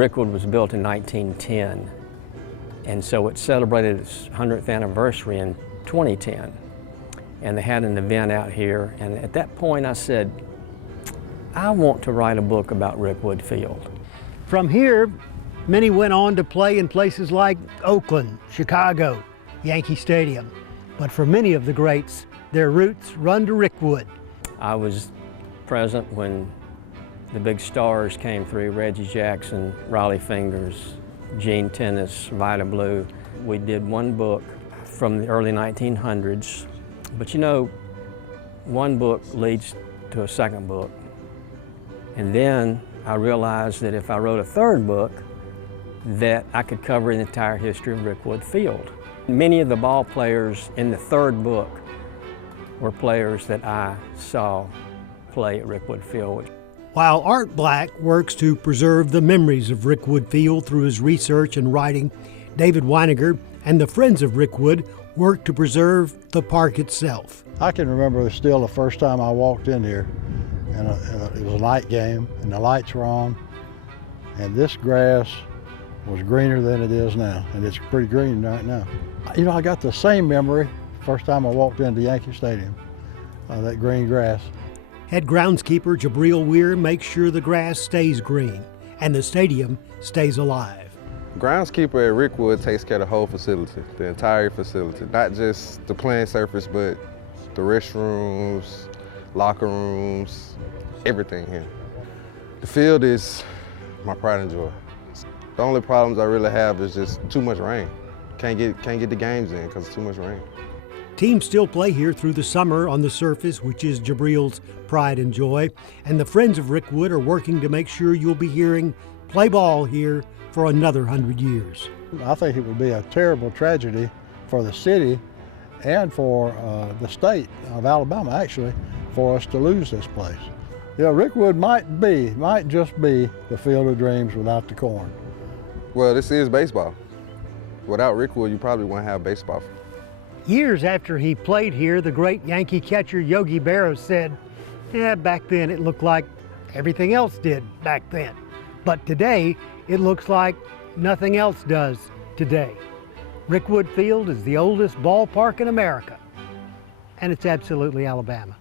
Rickwood was built in 1910, and so it celebrated its 100th anniversary in 2010. And they had an event out here, and at that point I said, I want to write a book about Rickwood Field. From here, many went on to play in places like Oakland, Chicago, Yankee Stadium. But for many of the greats, their roots run to Rickwood. I was present when the big stars came through, Reggie Jackson, Raleigh Fingers, Gene Tennis, Vida Blue. We did one book from the early 1900s, but you know, one book leads to a second book. And then I realized that if I wrote a third book, that I could cover the entire history of Rickwood Field. Many of the ball players in the third book were players that I saw play at Rickwood Field. While Art Black works to preserve the memories of Rickwood Field through his research and writing, David Weiniger and the Friends of Rickwood work to preserve the park itself. I can remember still the first time I walked in here, and it was a night game, and the lights were on, and this grass was greener than it is now, and it's pretty green right now. You know, I got the same memory first time I walked into Yankee Stadium, that green grass. Head groundskeeper Jabril Weir makes sure the grass stays green and the stadium stays alive. Groundskeeper at Rickwood takes care of the whole facility, the entire facility, not just the playing surface, but the restrooms, locker rooms, everything here. The field is my pride and joy. The only problems I really have is just too much rain. Can't get the games in because it's too much rain. Teams still play here through the summer on the surface, which is Jabril's pride and joy, and the Friends of Rickwood are working to make sure you'll be hearing play ball here for another 100 years. I think it would be a terrible tragedy for the city and for the state of Alabama, actually, for us to lose this place. Yeah, Rickwood might just be the Field of Dreams without the corn. Well, this is baseball. Without Rickwood, you probably won't have baseball. Years after he played here, the great Yankee catcher Yogi Berra said, yeah, back then it looked like everything else did back then. But today, it looks like nothing else does today. Rickwood Field is the oldest ballpark in America, and it's absolutely Alabama.